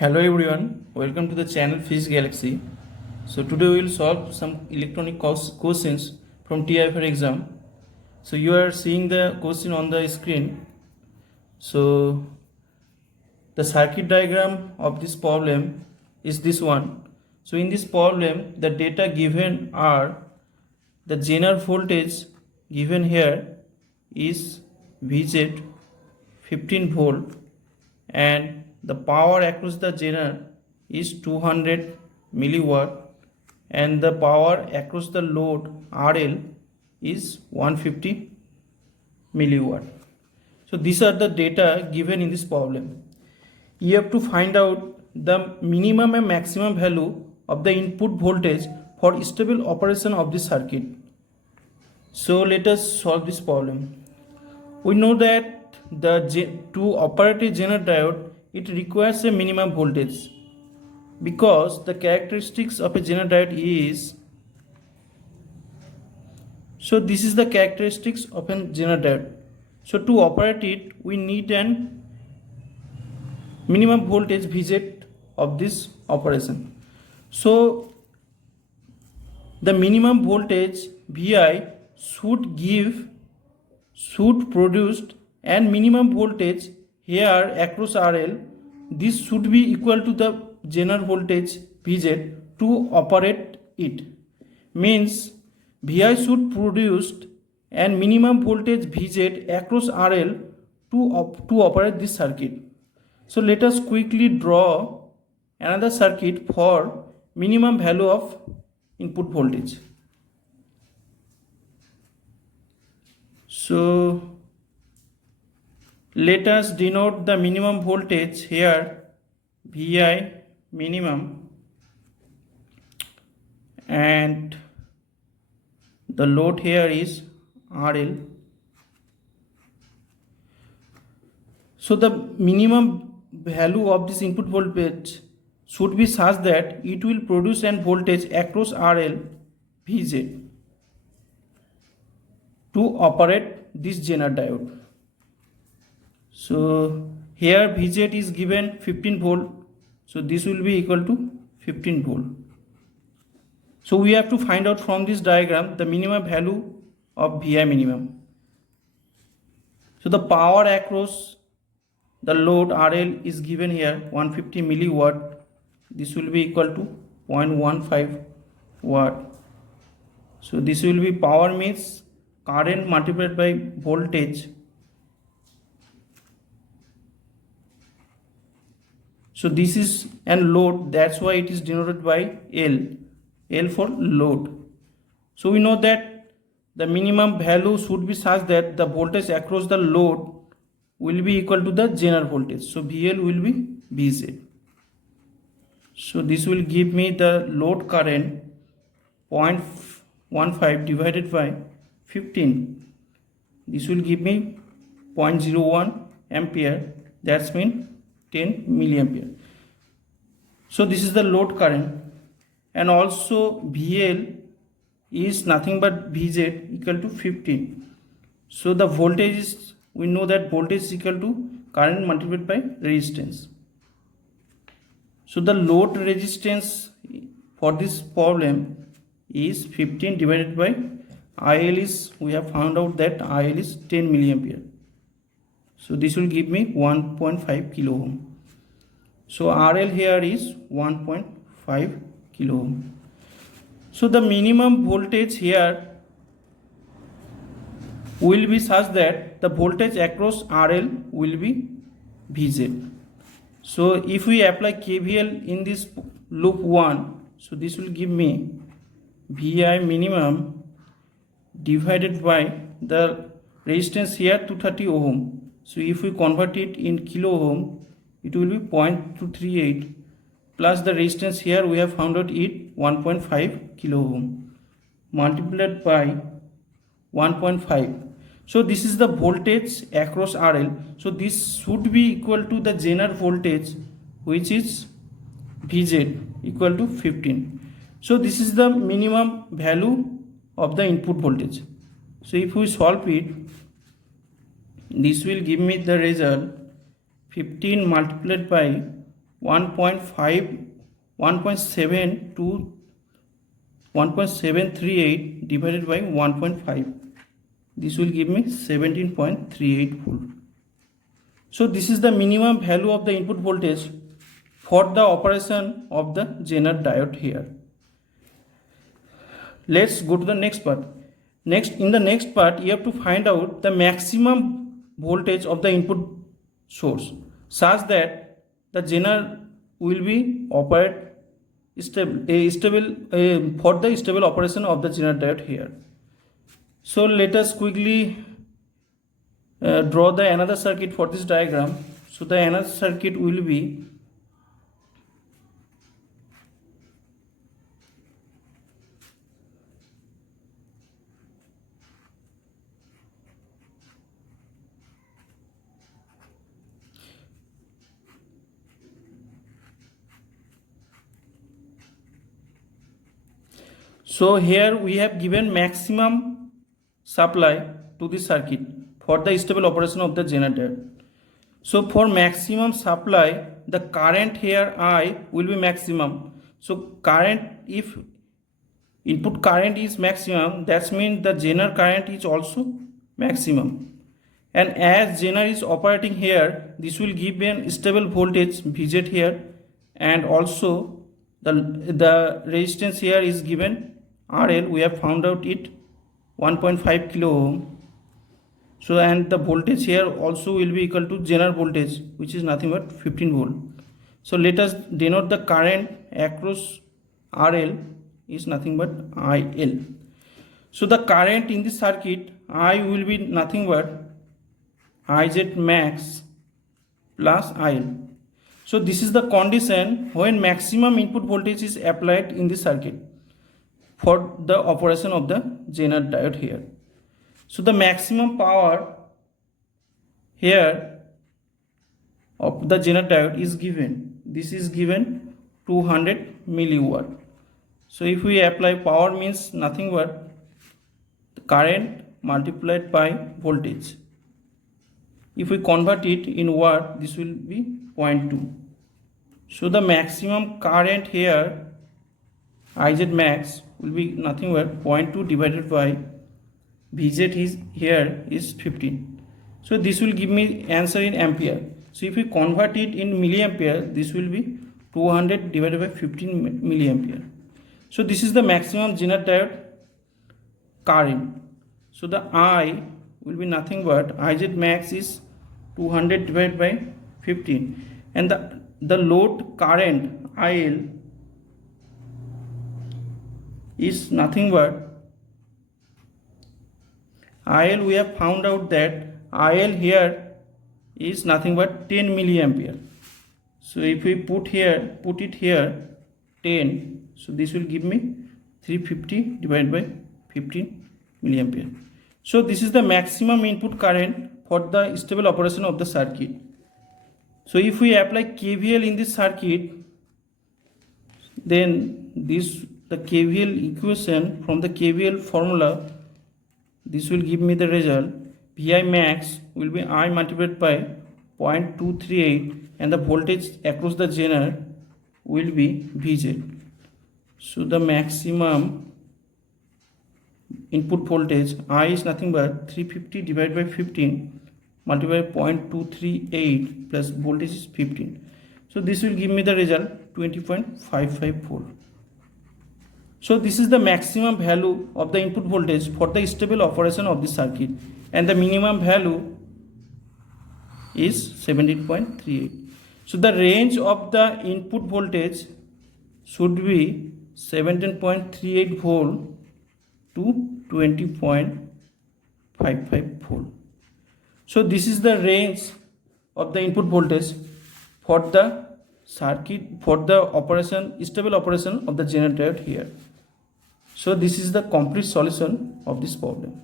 Hello everyone, welcome to the channel Physics Galaxy. So today we will solve some electronic questions from TIFR exam. So you are seeing the question on the screen. So the circuit diagram of this problem is this one. So in this problem the data given are the Zener voltage given here is Vz 15 volt and the power across the Zener is 200 milliwatt and the power across the load RL is 150 milliwatt. So these are the data given in this problem. You have to find out the minimum and maximum value of the input voltage for stable operation of the circuit. So let us solve this problem. We know that to operate a Zener diode it requires a minimum voltage because the characteristics of a Zener diode is, so this is the characteristics of a Zener diode. So to operate it we need an minimum voltage Vz of this operation. So the minimum voltage Vi should produced and minimum voltage here across RL, this should be equal to the Zener voltage Vz to operate it. Means Vi should produced and minimum voltage Vz across RL to operate this circuit. So let us quickly draw another circuit for minimum value of input voltage. So let us denote the minimum voltage here Vi minimum and the load here is RL. So the minimum value of this input voltage should be such that it will produce an voltage across RL Vz to operate this Zener diode. So here Vz is given 15 volt, so this will be equal to 15 volt. So we have to find out from this diagram the minimum value of Vi minimum. So the power across the load RL is given here 150 milliwatt, this will be equal to 0.15 watt. So this will be power means current multiplied by voltage. So this is an load, that's why it is denoted by L for load. So we know that the minimum value should be such that the voltage across the load will be equal to the Zener voltage. So VL will be Vz. So this will give me the load current 0.15 divided by 15. This will give me 0.01 ampere, that's mean 10 milliampere. So this is the load current, and also VL is nothing but Vz equal to 15. So the voltage is, we know that voltage is equal to current multiplied by resistance. So the load resistance for this problem is 15 divided by IL is, we have found out that IL is 10 milliampere. So this will give me 1.5 kilo ohm. So RL here is 1.5 kilo ohm. So the minimum voltage here will be such that the voltage across RL will be Vz. So if we apply KVL in this loop 1, so this will give me Vi minimum divided by the resistance here 230 ohm. So if we convert it in kilo ohm, it will be 0.238 plus the resistance here we have found out it 1.5 kilo ohm multiplied by 1.5. So this is the voltage across RL. So this should be equal to the Zener voltage, which is Vz equal to 15. So this is the minimum value of the input voltage. So if we solve it, this will give me the result 15 multiplied by 1.7 to 1.738 divided by 1.5. This will give me 17.38 volt. So this is the minimum value of the input voltage for the operation of the Zener diode here. Let's go to the next part. In the next part, you have to find out the maximum voltage of the input source such that the Zener will be operate for the stable operation of the Zener diode here. So let us quickly draw the another circuit for this diagram. So the another circuit will be so here we have given maximum supply to the circuit for the stable operation of the Zener diode. So for maximum supply, the current here I will be maximum. So current, if input current is maximum, that means the Zener current is also maximum. And as Zener is operating here, this will give an stable voltage Vz here, and also the resistance here is given RL. We have found out it 1.5 kilo ohm. So and the voltage here also will be equal to Zener voltage, which is nothing but 15 volt. So let us denote the current across RL is nothing but IL. So the current in this circuit I will be nothing but Iz max plus IL. So this is the condition when maximum input voltage is applied in this circuit for the operation of the Zener diode here. So the maximum power here of the Zener diode is given. This is given 200 milliwatt. So if we apply power means nothing but the current multiplied by voltage. If we convert it in watt, this will be 0.2. So the maximum current here Iz max will be nothing but 0.2 divided by Vz is here is 15. So this will give me answer in ampere. So if we convert it in milliampere, this will be 200 divided by 15 milliampere. So this is the maximum Zener diode current. So the I will be nothing but Iz max is 200 divided by 15, and the load current IL is nothing but IL. We have found out that IL here is nothing but 10 milliampere. So if we put it here 10, so this will give me 350 divided by 15 milliampere. So this is the maximum input current for the stable operation of the circuit. So if we apply KVL in this circuit, then the KVL equation from the KVL formula, this will give me the result. Vi max will be I multiplied by 0.238, and the voltage across the Zener will be Vz. So the maximum input voltage I is nothing but 350 divided by 15 multiplied by 0.238 plus voltage is 15. So this will give me the result 20.55 volt. So this is the maximum value of the input voltage for the stable operation of the circuit, and the minimum value is 17.38. So the range of the input voltage should be 17.38 volt to 20.55 volt. So this is the range of the input voltage for the circuit for the stable operation of the Zener diode here. So this is the complete solution of this problem.